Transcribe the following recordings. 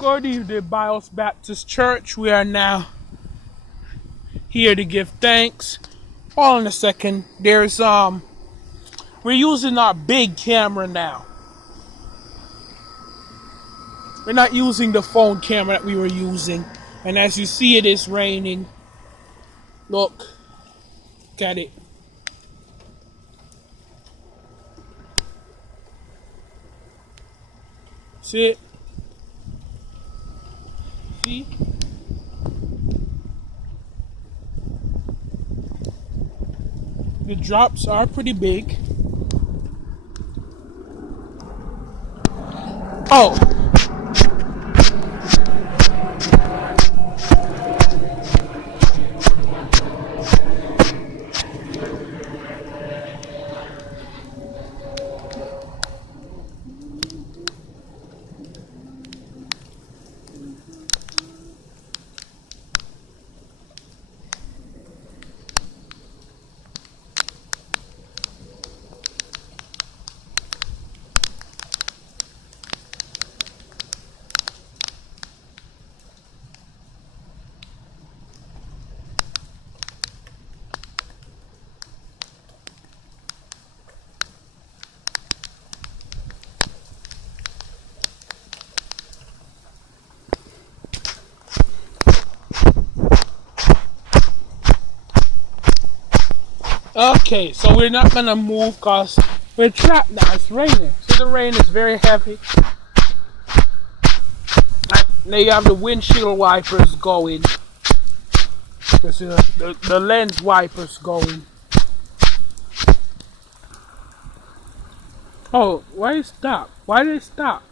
Good evening, Bios Baptist Church. We are now here to give thanks. Hold on a second. We're using our big camera now. We're not using the phone camera that we were using. And as you see, it is raining. Look at it. See it? See? The drops are pretty big. Oh. Okay, so we're not gonna move because we're trapped now. It's raining. So the rain is very heavy. Now you have the windshield wipers going. The lens wipers going. Oh, why did it stop? Why did it stop?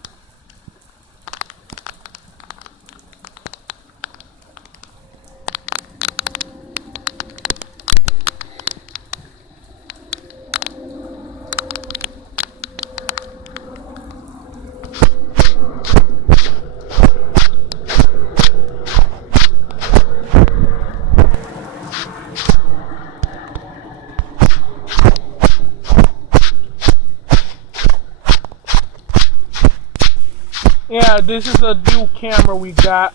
Yeah, this is a new camera we got.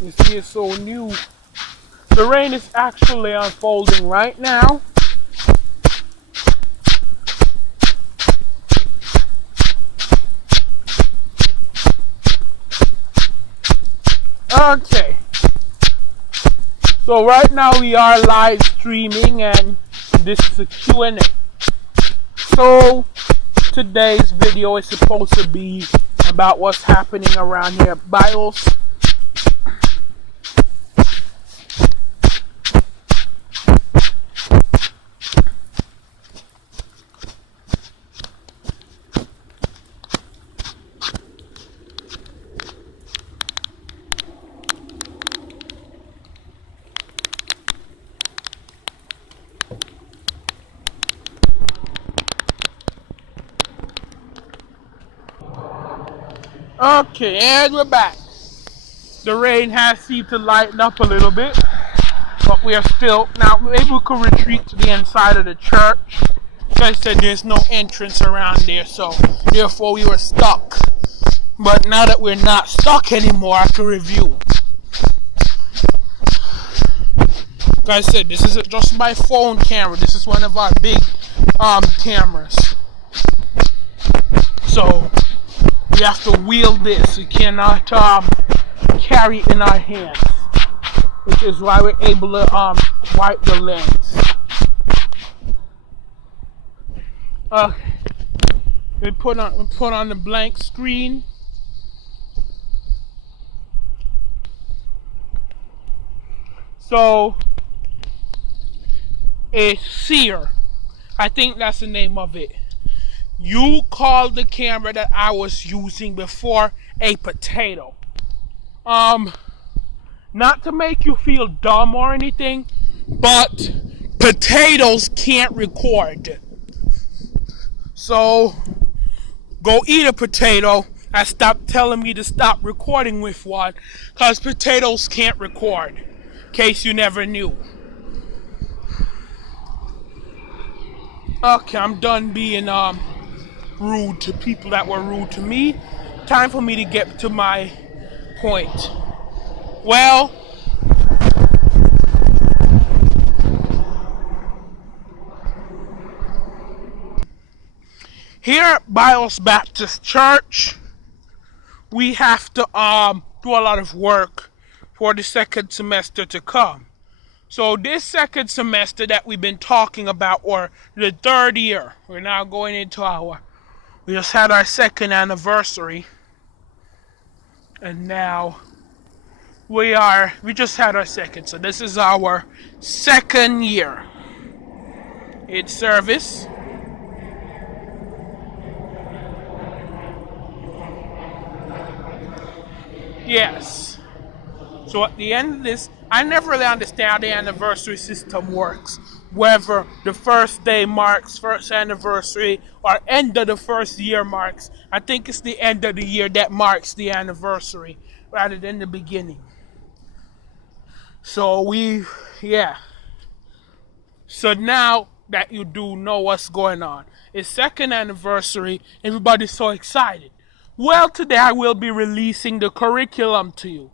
You see, it's so new. The rain is actually unfolding right now. Okay. So right now we are live streaming and this is a Q&A. So today's video is supposed to be about what's happening around here at BIOS. Okay, and we're back. The rain has seemed to lighten up a little bit, but we are still, now maybe we could retreat to the inside of the church. Like I said, there's no entrance around there, so therefore we were stuck. But now that we're not stuck anymore, I can review. Like I said, this isn't just my phone camera, this is one of our big cameras. So we have to wield this. We cannot carry it in our hands, which is why we're able to wipe the lens. We put on the blank screen. So a sear, I think that's the name of it. You called the camera that I was using before a potato. Not to make you feel dumb or anything, but potatoes can't record. So go eat a potato and stop telling me to stop recording with one, because potatoes can't record. In case you never knew. Okay, I'm done being rude to people that were rude to me. Time for me to get to my point. Well, here at Biles Baptist Church, we have to do a lot of work for the second semester to come. So this second semester that we've been talking about, or the third year, we're now going into we just had our second anniversary, and now we just had our second, so this is our second year in service. Yes. So at the end of this, I never really understand how the anniversary system works. Whether the first day marks first anniversary or end of the first year marks. I think it's the end of the year that marks the anniversary rather than the beginning. So yeah. So now that you do know what's going on, it's second anniversary. Everybody's so excited. Well, today I will be releasing the curriculum to you.